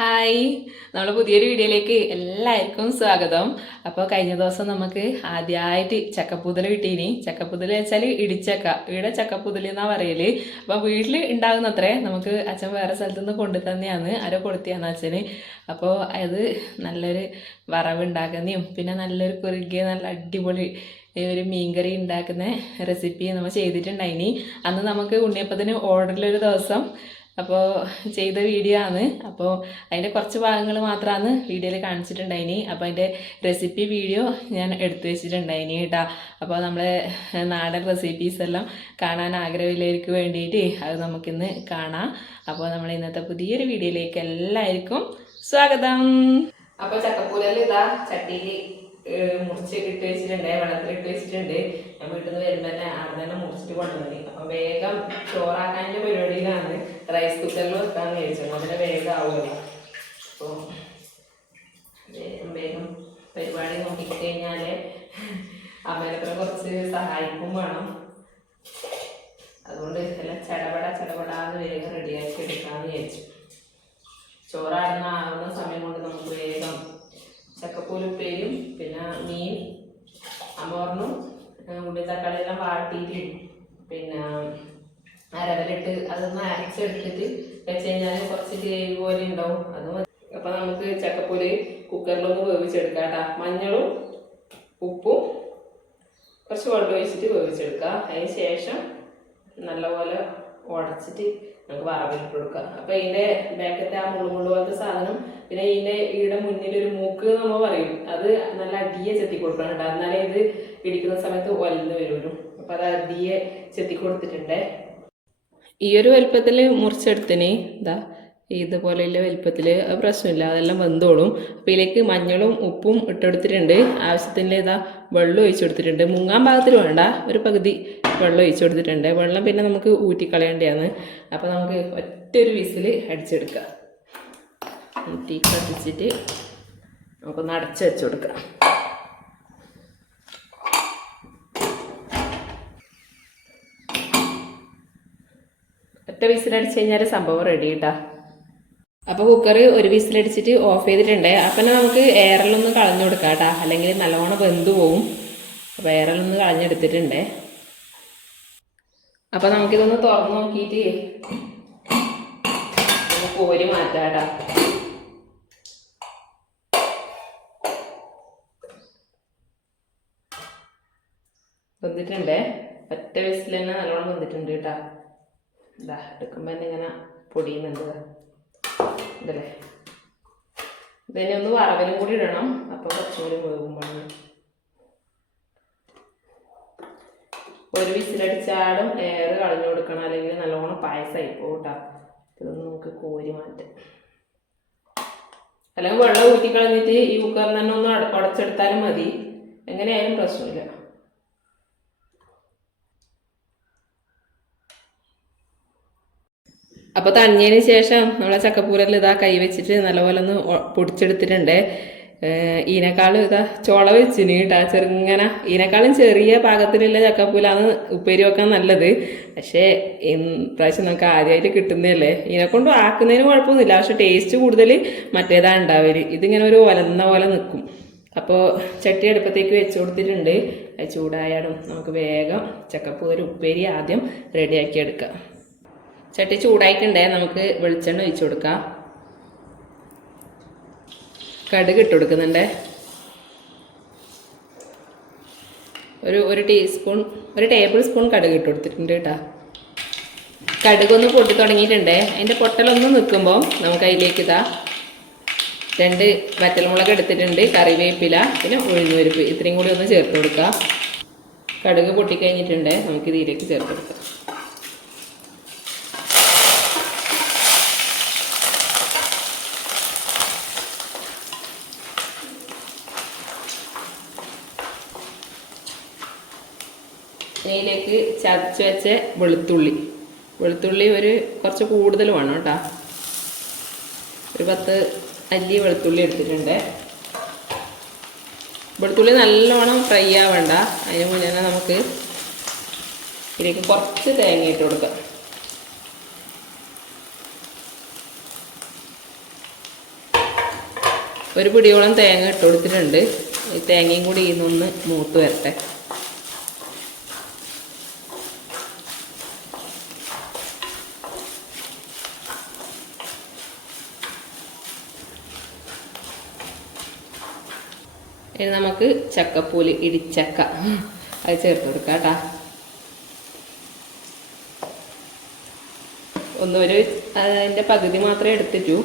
Hi, നമ്മുടെ പുതിയൊരു വീഡിയോയിലേക്ക് എല്ലാവർക്കും സ്വാഗതം. അപ്പോൾ കഴിഞ്ഞ ദിവസം നമുക്ക് ആദ്യമായിട്ട് ചക്കപ്പൂതൽ കിട്ടീനി. ചക്കപ്പൂതൽ വെച്ചാൽ ഇടിച്ചക്ക, ഇവിടെ ചക്കപ്പൂതൽ എന്നാണ് പറയല്. അപ്പോൾ വീട്ടിൽ ഉണ്ടാകുന്നത്രേ, നമുക്ക് അച്ഛൻ വേറെ സ്ഥലത്തു നിന്ന് കൊണ്ടു തന്നെയാണ്, ആരോ കൊടുത്തിയാണ് അച്ഛന്. അപ്പോൾ അത് നല്ലൊരു വറവ് ഉണ്ടാക്കുന്നതും പിന്നെ നല്ലൊരു കുറുകിയ നല്ല അടിപൊളി ഒരു മീൻകറി ഉണ്ടാക്കുന്ന റെസിപ്പി നമ്മൾ ചെയ്തിട്ടുണ്ടായിനി. അന്ന് നമുക്ക് ഉണ്ണിയപ്പത്തിന് ഓർഡറിലൊരു ദിവസം അപ്പോൾ ചെയ്ത വീഡിയോ ആണ്. അപ്പോൾ അതിൻ്റെ കുറച്ച് ഭാഗങ്ങൾ മാത്രമാണ് വീഡിയോയിൽ കാണിച്ചിട്ടുണ്ടായിനി. അപ്പോൾ അതിൻ്റെ റെസിപ്പി വീഡിയോ ഞാൻ എടുത്തു വെച്ചിട്ടുണ്ടായിനി കേട്ടോ. അപ്പോൾ നമ്മളെ നാടൻ റെസിപ്പീസ് എല്ലാം കാണാൻ ആഗ്രഹമുള്ളവർക്ക് വേണ്ടിയിട്ട് അത് നമുക്കിന്ന് കാണാം. അപ്പോൾ നമ്മൾ ഇന്നത്തെ പുതിയൊരു വീഡിയോയിലേക്ക് എല്ലാവർക്കും സ്വാഗതം. അപ്പോൾ ചക്കപ്പൂരൽ ഇതാ ചട്ടിയിൽ മുറിച്ച് ഇട്ട് വെച്ചിട്ടുണ്ട്, വെള്ളത്തിലിട്ട് വെച്ചിട്ടുണ്ട്. ഞാൻ വീട്ടിൽ നിന്ന് വരുമ്പോൾ തന്നെ അവിടെ തന്നെ മുറിച്ചിട്ട് കൊണ്ടുവന്നു. അപ്പം വേഗം ചോറാക്കാൻ്റെ പരിപാടിയിലാണ്. റൈസ് കുക്കറിൽ വെക്കാന്ന് ചോദിച്ചു, അതിന് വേഗം ആവുമല്ലോ. അപ്പോൾ വേഗം പരിപാടി നോക്കിക്കഴിഞ്ഞാൽ അമ്മേനത്ര കുറച്ച് സഹായിക്കും വേണം. അതുകൊണ്ട് എല്ലാം ചടപടാന്ന് വേഗം റെഡിയാക്കി എടുക്കാമെന്ന് വിചാരിച്ചു. ആവുന്ന സമയം കൊണ്ട് നമുക്ക് വേഗം ചക്കപ്പൂലുപ്പേരും പിന്നെ മീൻ അമോർന്നും ഉള്ളി തക്കാളിയെല്ലാം വാട്ടിയിട്ട് പിന്നെ അരവലിട്ട് അതൊന്ന് അരച്ചെടുത്തിട്ട് വെച്ച് കഴിഞ്ഞാൽ കുറച്ച് ഗ്രേവി പോലെ ഉണ്ടാവും. അത് മതി. അപ്പം നമുക്ക് ചക്കപ്പൂല് കുക്കറിലൊന്ന് വേവിച്ചെടുക്കാം കേട്ടോ. മഞ്ഞളും ഉപ്പും കുറച്ച് വെള്ളം ഒഴിച്ചിട്ട് വേവിച്ചെടുക്കുക. അതിന് ശേഷം നല്ലപോലെ ഉടച്ചിട്ട് നമുക്ക് വറവിലിട്ട് കൊടുക്കുക. അപ്പം ഇതിൻ്റെ ബാക്കത്തെ ആ മുള്ളു പോലത്തെ സാധനം, പിന്നെ ഇതിൻ്റെ മുന്നിലൊരു മൂക്ക് നമ്മൾ പറയും, അത് നല്ല അടിയെ ചെത്തി കൊടുക്കണം കേട്ടോ. എന്നാലേ ഇത് ഇടിക്കുന്ന സമയത്ത് ഒലന്ന് വരുമല്ലോ. അപ്പം അത് അടിയെ ചെത്തി കൊടുത്തിട്ടുണ്ട്. ഈ ഒരു വലുപ്പത്തിൽ മുറിച്ചെടുത്തിന് ഇതാ ഇതുപോലെയുള്ള വലുപ്പത്തിൽ പ്രശ്നമില്ല, അതെല്ലാം വെന്തോളും. അപ്പോൾ ഇതിലേക്ക് മഞ്ഞളും ഉപ്പും ഇട്ടെടുത്തിട്ടുണ്ട്. ആവശ്യത്തിന് ഇതാ വെള്ളം ഒഴിച്ചു കൊടുത്തിട്ടുണ്ട്. മുങ്ങാൻ പാകത്തിൽ വേണ്ട, ഒരു പകുതി വെള്ളം ഒഴിച്ചു കൊടുത്തിട്ടുണ്ട്. വെള്ളം പിന്നെ നമുക്ക് ഊറ്റിക്കളയേണ്ടതാണ്. അപ്പോൾ നമുക്ക് ഒറ്റൊരു വിസിൽ അടിച്ചെടുക്കാം. തീ കത്തിച്ചിട്ട് നമുക്കൊന്ന് അടച്ചു വെച്ച് കൊടുക്കാം. ഒറ്റ വിസിലടിച്ച് കഴിഞ്ഞാൽ സംഭവം റെഡി കേട്ടോ. അപ്പോൾ കുക്കർ ഒരു വിസിലടിച്ചിട്ട് ഓഫ് ചെയ്തിട്ടുണ്ട്. അപ്പം നമുക്ക് എയറിലൊന്ന് കളഞ്ഞു കൊടുക്കാം കേട്ടോ, അല്ലെങ്കിൽ നല്ലോണം വെന്ത് പോവും. അപ്പോൾ എയറിലൊന്ന് കളഞ്ഞെടുത്തിട്ടുണ്ട്. അപ്പം നമുക്കിതൊന്ന് തുറന്ന് നോക്കിയിട്ട് കോരി മാറ്റാം കേട്ടോ. വെന്തിട്ടുണ്ട്, ഒറ്റ വിസിൽ തന്നെ നല്ലോണം വെന്തിട്ടുണ്ട് കേട്ടോ. ഇതാ എടുക്കുമ്പോൾ തന്നെ ഇങ്ങനെ പൊടിയുന്നുണ്ട് ഇതല്ലേ. ഇതിനെ ഒന്ന് വറവലും കൂടി ഇടണം, അപ്പോൾ കുറച്ചും കൂടി വേകുമ്പോഴാണ്. ഒരു വിസിലടിച്ചാടും എയർ കളഞ്ഞു കൊടുക്കണം, അല്ലെങ്കിൽ നല്ലോണം പായസമായി പോകും കേട്ടോ. ഇതൊന്ന് നമുക്ക് കോരി മാറ്റാം. അല്ലെങ്കിൽ വെള്ളം ഊറ്റിക്കളഞ്ഞിട്ട് ഈ കുക്കറിൽ തന്നെ ഒന്ന് ഉടച്ചെടുത്താലും മതി, എങ്ങനെയായാലും പ്രശ്നമില്ല. അപ്പോൾ തണിഞ്ഞതിന് ശേഷം നമ്മളെ ചക്കപ്പൂരൽ ഇതാ കൈ വെച്ചിട്ട് നല്ലപോലെ ഒന്ന് പൊടിച്ചെടുത്തിട്ടുണ്ട്. ഇതിനേക്കാളും ഇതാ ചോള വെച്ചിന് കേട്ടാ, ചെറുങ്ങനെ ഇതിനേക്കാളും ചെറിയ പാകത്തിലുള്ള ചക്കപ്പൂലാണ് ഉപ്പേരി വെക്കാൻ നല്ലത്. പക്ഷേ പ്രാവശ്യം നമുക്ക് ആദ്യമായിട്ട് കിട്ടുന്നതല്ലേ, ഇതിനെക്കൊണ്ട് ആക്കുന്നതിന് കുഴപ്പമൊന്നുമില്ല. പക്ഷെ ടേസ്റ്റ് കൂടുതൽ മറ്റേതാണ് ഉണ്ടാവല്. ഇതിങ്ങനെ ഒരു ഒലന്ന പോലെ നിൽക്കും. അപ്പോൾ ചട്ടി അടുപ്പത്തേക്ക് വെച്ച് കൊടുത്തിട്ടുണ്ട്. ചൂടായാലും നമുക്ക് വേഗം ചക്കപ്പൂര് ഉപ്പേരി ആദ്യം റെഡിയാക്കി എടുക്കാം. ചട്ടി ചൂടായിട്ടുണ്ടേ, നമുക്ക് വെളിച്ചെണ്ണ ഒഴിച്ചു കൊടുക്കാം. കടുക് ഇട്ട് കൊടുക്കുന്നുണ്ട്. ഒരു ടേബിൾ സ്പൂൺ കടുക് ഇട്ട് കൊടുത്തിട്ടുണ്ട് കേട്ടോ. കടുകൊന്ന് പൊട്ടി തുടങ്ങിയിട്ടുണ്ട്. അതിൻ്റെ പൊട്ടലൊന്ന് നിൽക്കുമ്പോൾ നമുക്ക് അതിലേക്ക് ഇതാ 2 വറ്റൽമുളക് എടുത്തിട്ടുണ്ട്, കറിവേപ്പില, പിന്നെ ഉഴുന്നുപരിപ്പ്, ഇത്രയും കൂടി ഒന്ന് ചേർത്ത് കൊടുക്കുക. കടുക് പൊട്ടിക്കഴിഞ്ഞിട്ടുണ്ട്, നമുക്ക് ഇതിലേക്ക് ചേർത്ത് കൊടുക്കാം. ഇതിലേക്ക് ചതച്ച് വെച്ച വെളുത്തുള്ളി കുറച്ച് കൂടുതൽ വേണം കേട്ടോ. ഒരു 10 അല്ലി വെളുത്തുള്ളി എടുത്തിട്ടുണ്ട്. വെളുത്തുള്ളി നല്ലോണം ഫ്രൈ ആവണ്ട, അതിന് മുന്നേ തന്നെ നമുക്ക് ഇതിലേക്ക് കുറച്ച് തേങ്ങ ഇട്ട് കൊടുക്കാം. ഒരു പിടിയോളം തേങ്ങ ഇട്ട് കൊടുത്തിട്ടുണ്ട്. ഈ തേങ്ങയും കൂടി ഇന്നൊന്ന് മൂത്ത് വരട്ടെ. ഇനി നമുക്ക് ചക്കപ്പൂല് ഇടിച്ചക്ക അത് ചേർത്ത് കൊടുക്കാം കേട്ടോ. അതിൻ്റെ പകുതി മാത്രമേ എടുത്തിട്ടു.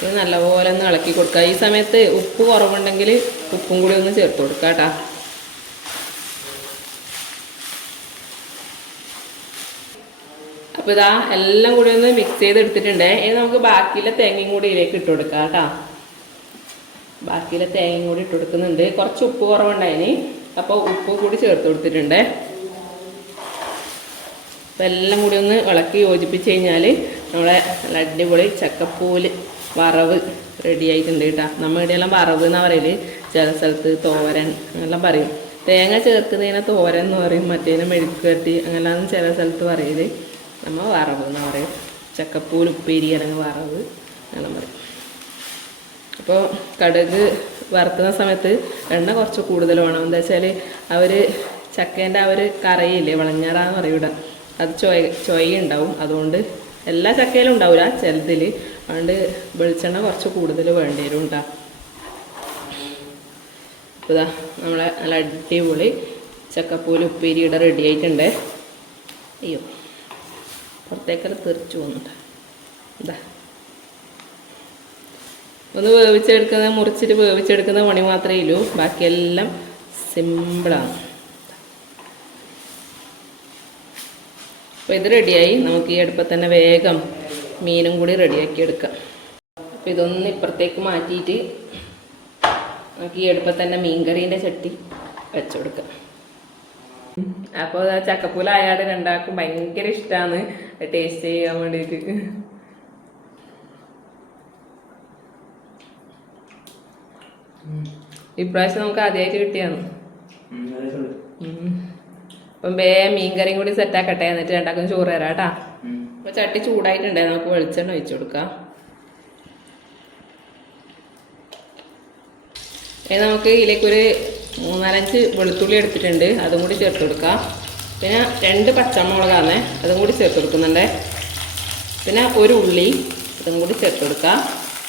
ഇത് നല്ലപോലെ ഒന്ന് ഇളക്കി കൊടുക്കുക. ഈ സമയത്ത് ഉപ്പ് കുറവുണ്ടെങ്കിൽ ഉപ്പും കൂടി ഒന്ന് ചേർത്ത് കൊടുക്കുക കേട്ടോ. അപ്പോൾ ഇതാ എല്ലാം കൂടി ഒന്ന് മിക്സ് ചെയ്ത് എടുത്തിട്ടുണ്ട്. ഇനി നമുക്ക് ബാക്കിയിലെ തേങ്ങയും കൂടി ഇതിലേക്ക് ഇട്ട് കൊടുക്കാം കേട്ടോ. ബാക്കിയിലെ തേങ്ങയും കൂടി ഇട്ട് കൊടുക്കുന്നുണ്ട്. കുറച്ച് ഉപ്പ് കുറവുണ്ടായിന്, അപ്പോൾ ഉപ്പ് കൂടി ചേർത്ത് കൊടുത്തിട്ടുണ്ട്. അപ്പോൾ എല്ലാം കൂടി ഒന്ന് ഇളക്കി യോജിപ്പിച്ച് കഴിഞ്ഞാൽ നമ്മളെ നല്ല അടിപൊളി ചക്കപ്പൂല് വറവ് റെഡി ആയിട്ടുണ്ട് കേട്ടോ. നമ്മൾ ഇവിടെയെല്ലാം വറവ് എന്നാണ് പറയല്, ചില സ്ഥലത്ത് തോരൻ അങ്ങനെല്ലാം പറയും. തേങ്ങ ചേർക്കുന്നതിനെ തോരൻ എന്ന് പറയും, മറ്റേതിനെ മെഴുക്കുവരട്ടി അങ്ങനെല്ലാം ചില സ്ഥലത്ത് പറയല്. നമ്മൾ വറവ് എന്ന് പറയും. ചക്കപ്പൂൽ ഉപ്പേരി അല്ലെങ്കിൽ വറവ് എന്നെല്ലാം പറയും. അപ്പോൾ കടുക് വറുക്കുന്ന സമയത്ത് എണ്ണ കുറച്ച് കൂടുതൽ വേണം. എന്താ വെച്ചാൽ അവർ ചക്കേൻ്റെ കറയില്ലേ, വളഞ്ഞാറാന്ന് പറയും ഇവിടെ, അത് ചൊയ്യുണ്ടാവും. അതുകൊണ്ട് എല്ലാ ചക്കയിലും ഉണ്ടാവില്ല, ചിലതിൽ. അതുകൊണ്ട് വെളിച്ചെണ്ണ കുറച്ച് കൂടുതൽ വേണ്ടി വരും കേട്ടോ. അപ്പോൾ ഇതാ നമ്മളെ നല്ല അടിപൊളി ചക്കപ്പൂൽ ഉപ്പേരി ഇവിടെ റെഡി ആയിട്ടുണ്ട്. അയ്യോ, പുറത്തേക്കെല്ലാം തെറിച്ച് പോകുന്നുണ്ട്. ഇതാ ഒന്ന് വേവിച്ചെടുക്കുന്ന, മുറിച്ചിട്ട് വേവിച്ചെടുക്കുന്ന പണി മാത്രമേ ഉള്ളൂ. ബാക്കിയെല്ലാം സിമ്പിളാണ്. അപ്പോൾ ഇത് റെഡിയായി. നമുക്ക് ഈ അടുപ്പത്ത് തന്നെ വേഗം മീനും കൂടി റെഡിയാക്കി എടുക്കാം. അപ്പോൾ ഇതൊന്ന് ഇപ്പുറത്തേക്ക് മാറ്റിയിട്ട് നമുക്ക് ഈ അടുപ്പത്ത് തന്നെ മീൻകറീൻ്റെ ചട്ടി വെച്ചു കൊടുക്കാം. അപ്പോൾ ചക്കപ്പൂലായാട് രണ്ടാൾക്കും ഭയങ്കര ഇഷ്ടമാണ് ടേസ്റ്റ് ചെയ്യാൻ വേണ്ടിയിട്ട്. ഇപ്രാവശ്യം നമുക്ക് ആദ്യമായിട്ട് കിട്ടിയാണ്. അപ്പം മീൻകറിയും കൂടി സെറ്റാക്കട്ടെ, എന്നിട്ട് രണ്ടാക്കും ചോറ് തരാം കേട്ടാ. അപ്പോൾ ചട്ടി ചൂടായിട്ടുണ്ടേ, നമുക്ക് വെളിച്ചെണ്ണ ഒഴിച്ചു കൊടുക്കാം. നമുക്ക് ഇതിലേക്കൊരു 3-4 വെളുത്തുള്ളി എടുത്തിട്ടുണ്ട്, അതും കൂടി ചേർത്ത് കൊടുക്കാം. പിന്നെ 2 പച്ചമുളകാണ്, അതും കൂടി ചേർത്ത് കൊടുക്കുന്നുണ്ട്. പിന്നെ 1 ഉള്ളി, അതും കൂടി ചേർത്ത് കൊടുക്കാം.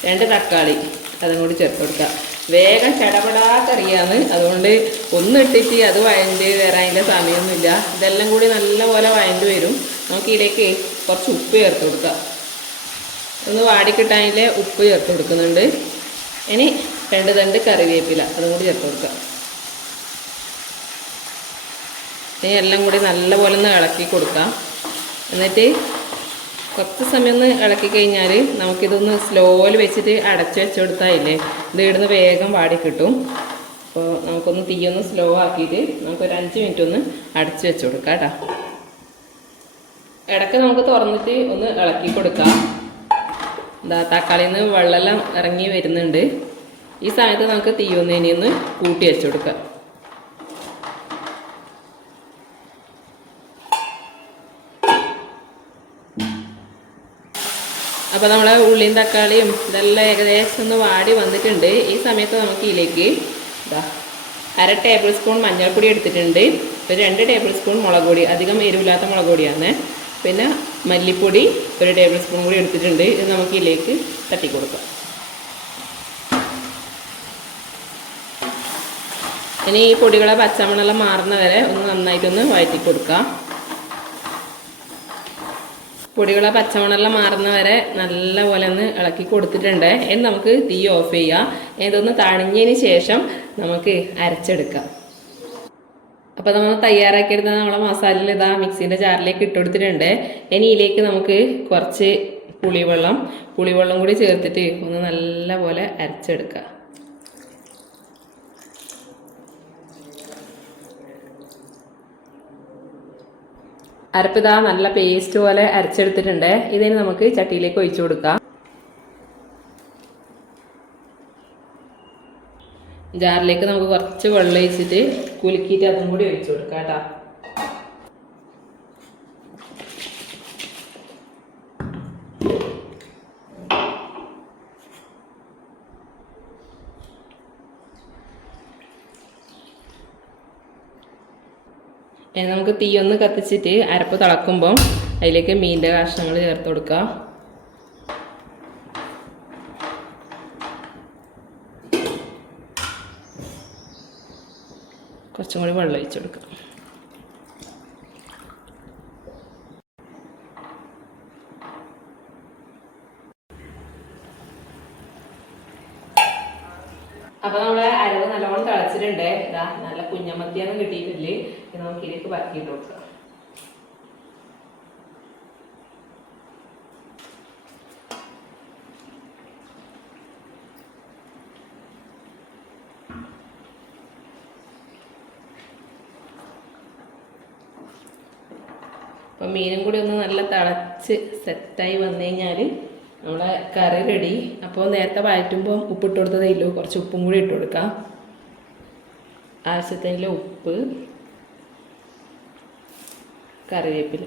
2 തക്കാളി, അതും കൂടി ചേർത്ത് കൊടുക്കാം. വേഗം ചടപടാ കറിയാണ്, അതുകൊണ്ട് ഒന്നിട്ടിട്ട് അത് വഴണ്ട് വരാതിൻ്റെ സമയമൊന്നുമില്ല. ഇതെല്ലാം കൂടി നല്ലപോലെ വഴണ്ട് വരും. നമുക്ക് ഇതിലേക്ക് കുറച്ച് ഉപ്പ് ചേർത്ത് കൊടുക്കാം. ഒന്ന് വാടിക്കിട്ടാനിലെ ഉപ്പ് ചേർത്ത് കൊടുക്കുന്നുണ്ട്. ഇനി 2 തണ്ട് കറിവേപ്പില, അതും കൂടി ചേർത്ത് കൊടുക്കാം. ഇനി എല്ലാം കൂടി നല്ലപോലെ ഒന്ന് ഇളക്കി കൊടുക്കാം. എന്നിട്ട് കുറച്ച് സമയം ഒന്ന് ഇളക്കി കഴിഞ്ഞാൽ നമുക്കിതൊന്ന് സ്ലോയിൽ വെച്ചിട്ട് അടച്ച് വെച്ച് കൊടുത്താലേ ഇത് ഇടുന്ന് വേഗം വാടി കിട്ടും. അപ്പോൾ നമുക്കൊന്ന് തീയൊന്ന് സ്ലോ ആക്കിയിട്ട് നമുക്കൊരു 5 മിനിറ്റ് ഒന്ന് അടച്ച് വെച്ച് കൊടുക്കാം കേട്ടോ. ഇടയ്ക്ക് നമുക്ക് തുറന്നിട്ട് ഒന്ന് ഇളക്കി കൊടുക്കാം. എന്താ തക്കാളിയിൽ നിന്ന് വെള്ളമെല്ലാം ഇറങ്ങി വരുന്നുണ്ട്. ഈ സമയത്ത് നമുക്ക് തീയൊന്ന് ഇനിയൊന്ന് കൂട്ടി വെച്ച് കൊടുക്കാം. അപ്പോൾ നമ്മളെ ഉള്ളിയും തക്കാളിയും ഇതെല്ലാം ഏകദേശം ഒന്ന് വാടി വന്നിട്ടുണ്ട്. ഈ സമയത്ത് നമുക്ക് ഇതിലേക്ക് 1/2 ടേബിൾ സ്പൂൺ മഞ്ഞൾപ്പൊടി എടുത്തിട്ടുണ്ട്. ഒരു 2 ടേബിൾ സ്പൂൺ മുളക് പൊടി, അധികം എരിവില്ലാത്ത മുളക് പൊടിയാണ്. പിന്നെ മല്ലിപ്പൊടി 1 ടേബിൾ സ്പൂൺ കൂടി എടുത്തിട്ടുണ്ട്. ഇത് നമുക്ക് ഇതിലേക്ക് തട്ടി കൊടുക്കാം. ഇനി ഈ പൊടികളെ പച്ചമണെല്ലാം മാറുന്ന വരെ ഒന്ന് നന്നായിട്ടൊന്ന് വഴറ്റി കൊടുക്കാം. പൊടികളെ പച്ചമണെല്ലാം മാറുന്ന വരെ നല്ലപോലെ ഒന്ന് ഇളക്കി കൊടുത്തിട്ടുണ്ട്. ഇനി നമുക്ക് തീ ഓഫ് ചെയ്യാം. ഇതൊന്ന് തണിഞ്ഞതിന് ശേഷം നമുക്ക് അരച്ചെടുക്കാം. അപ്പോൾ നമ്മൾ തയ്യാറാക്കിയെടുത്ത നമ്മളെ മസാലയിൽ ഇതാ മിക്സിൻ്റെ ജാറിലേക്ക് ഇട്ട് കൊടുത്തിട്ടുണ്ട്. ഇനി ഇതിലേക്ക് നമുക്ക് കുറച്ച് പുളിവെള്ളം കൂടി ചേർത്തിട്ട് ഒന്ന് നല്ലപോലെ അരച്ചെടുക്കാം. അരപ്പിതാ നല്ല പേസ്റ്റ് പോലെ അരച്ചെടുത്തിട്ടുണ്ട്. ഇതിന് നമുക്ക് ചട്ടിയിലേക്ക് ഒഴിച്ചു കൊടുക്കാം. ജാറിലേക്ക് നമുക്ക് കുറച്ച് വെള്ളം ഒഴിച്ചിട്ട് കുലുക്കിയിട്ട് അതും കൂടി ഒഴിച്ചു കൊടുക്കാം കേട്ടോ. ഇനി നമുക്ക് തീ ഒന്ന് കത്തിച്ചിട്ട് അരപ്പ് തിളക്കുമ്പം അതിലേക്ക് മീനിൻ്റെ കഷ്ണങ്ങൾ ചേർത്ത് കൊടുക്കാം. കുറച്ചും കൂടി വെള്ളം ഒഴിച്ച് കൊടുക്കാം. അപ്പോൾ നമ്മുടെ അരവ് നല്ലോണം തിളച്ചിട്ടുണ്ട്. ഇതാ നല്ല കുഞ്ഞമത്തിയൊന്നും കിട്ടിയിട്ടില്ലേ, നമുക്ക് ഇതിലേക്ക് ബാക്കിയിട്ട് കൊടുക്കാം. അപ്പം മീനും കൂടി ഒന്ന് നല്ല തിളച്ച് സെറ്റായി വന്നു കഴിഞ്ഞാൽ നമ്മളെ കറി റെഡി. അപ്പോൾ നേരത്തെ വഴറ്റുമ്പോൾ ഉപ്പിട്ട് കൊടുത്തതേയില്ലോ, കുറച്ച് ഉപ്പും കൂടി ഇട്ട് കൊടുക്കാം. ആവശ്യത്തിനുള്ള ഉപ്പ്, കറിവേപ്പില,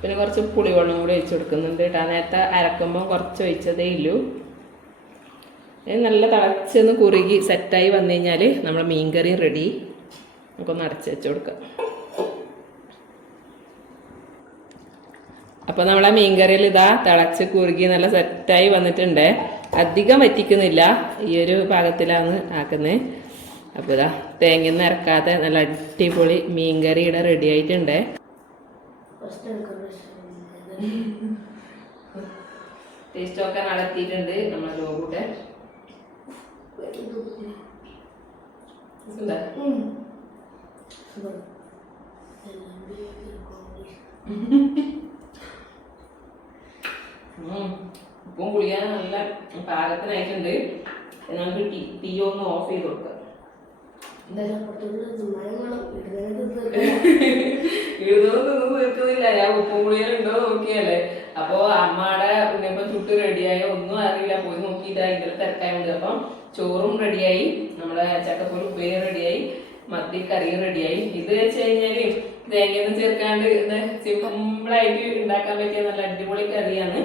പിന്നെ കുറച്ച് പുളിവെള്ളം കൂടി ഒഴിച്ച് കൊടുക്കുന്നുണ്ട് കേട്ടോ. നേരത്തെ അരക്കുമ്പോൾ കുറച്ച് ഒഴിച്ചതേ ഇല്ലൂ. നല്ല തിളച്ചൊന്ന് കുറുകി സെറ്റായി വന്നു കഴിഞ്ഞാൽ നമ്മുടെ മീൻ കറിയും റെഡി. നമുക്കൊന്ന് അടച്ച് വെച്ച് കൊടുക്കാം. അപ്പോൾ നമ്മളെ മീൻകറിയിൽ ഇതാ തിളച്ച് കുറുകി നല്ല സെറ്റായി വന്നിട്ടുണ്ട്. അധികം വറ്റിക്കുന്നില്ല, ഈ ഒരു പാകത്തിലാണ് ആക്കുന്നത്. അപ്പോൾ ഇതാ തേങ്ങ നിറക്കാതെ നല്ല അടിപൊളി മീൻകറി ഇവിടെ റെഡി ആയിട്ടുണ്ട്. ടേസ്റ്റ് ഒക്കെ നടത്തിയിട്ടുണ്ട് നമ്മളെ ലോകൂടെ. ഉപ്പും കുളിക്കാൻ നല്ല പാകത്തിനായിട്ടുണ്ട്. നമുക്ക് തീ ഒന്ന് ഓഫ് ചെയ്ത് കൊടുക്കാം. ഇടുന്നൊന്നും തീർക്കുന്നില്ല, ഞാൻ ഉപ്പും കുളിയലുണ്ടോ നോക്കിയല്ലേ. അപ്പോൾ അമ്മയുടെ ഉണ്ണിയപ്പം ചുട്ട് റെഡിയായി, ഒന്നും അറിയില്ല, പോയി നോക്കിയിട്ട് അതിൻ്റെ തിരക്കായുണ്ട്. അപ്പം ചോറും റെഡിയായി, നമ്മുടെ ചക്കപ്പൂര് ഉപ്പേരി റെഡിയായി, മത്തി കറിയും റെഡിയായി. ഇത് വെച്ച് കഴിഞ്ഞാൽ തേങ്ങയൊന്നും ചേർക്കാണ്ട് സിമ്പിളായിട്ട് ഉണ്ടാക്കാൻ പറ്റിയ നല്ല അടിപൊളി കറിയാണ്.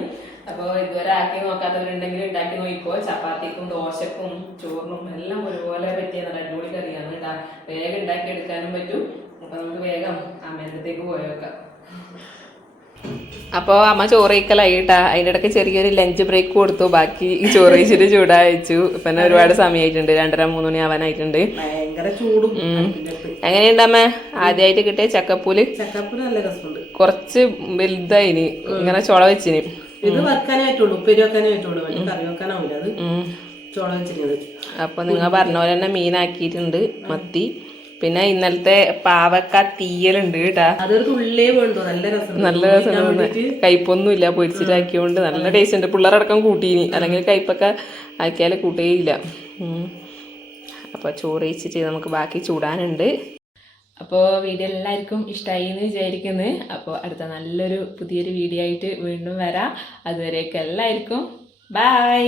അപ്പോൾ ഇതുവരെ ആക്കി നോക്കാത്തവരുണ്ടെങ്കിൽ ഉണ്ടാക്കി നോക്കിക്കോ. ചപ്പാത്തിക്കും ദോശക്കും ചോറിനും എല്ലാം ഒരുപോലെ പറ്റിയ നല്ല അടിപൊളി കറിയാണ്. വേഗം ഉണ്ടാക്കി എടുക്കാനും പറ്റും. അപ്പോൾ നമുക്ക് വേഗം അമ്മേൻ്റെത്തേക്ക് പോയേക്കാം. അപ്പോൾ അമ്മ ചോറ് കഴിക്കലായി കേട്ടാ. അതിൻ്റെ ഇടയ്ക്ക് ചെറിയൊരു ലഞ്ച് ബ്രേക്ക് കൊടുത്തു. ബാക്കി ചോറ് കഴിച്ചിട്ട് ചൂടായിച്ചു. പിന്നെ ഒരുപാട് സമയമായിട്ടുണ്ട്, 2:30-3 മണി ആവാനായിട്ടുണ്ട്. എങ്ങനെയുണ്ട് അമ്മ ആദ്യമായിട്ട് കിട്ടിയ ചക്കപ്പൂല്? നല്ല രസമുണ്ട്. കുറച്ച് വലുതായിന്, ഇങ്ങനെ ചുള വെച്ചിന്. ഇത് വെക്കാനേ പറ്റുള്ളൂ, ഉപ്പേരി വെക്കാനേ പറ്റുള്ളൂ, കറി വെക്കാനാവില്ല. അത് ചുള വെച്ചിരുന്നത്. അപ്പൊ നിങ്ങൾ പറഞ്ഞ പോലെ തന്നെ മീനാക്കിയിട്ടുണ്ട്, മത്തി. പിന്നെ ഇന്നലത്തെ പാവക്ക തീയലുണ്ട് കേട്ടാ. അതൊരു തുള്ളിയേ വേണ്ടു, നല്ല രസം. നല്ല രസം, കയ്പൊന്നും ഇല്ല, പൊരിച്ചിട്ടാക്കിയോണ്ട് നല്ല ടേസ്റ്റ് ഉണ്ട്. പിള്ളേരടക്കം കൂട്ടീനി, അല്ലെങ്കിൽ കയ്പൊക്കെ ആക്കിയാൽ കൂട്ടുകയില്ല. അപ്പോൾ ചോറ് കഴിച്ചിട്ട് നമുക്ക് ബാക്കി ചൂടാനുണ്ട്. അപ്പോൾ വീഡിയോ എല്ലാവർക്കും ഇഷ്ടമായി എന്ന് വിചാരിക്കുന്നു. അപ്പോൾ അടുത്ത നല്ലൊരു പുതിയൊരു വീഡിയോ ആയിട്ട് വീണ്ടും വരാം. അതുവരേക്കും എല്ലാവർക്കും ബൈ.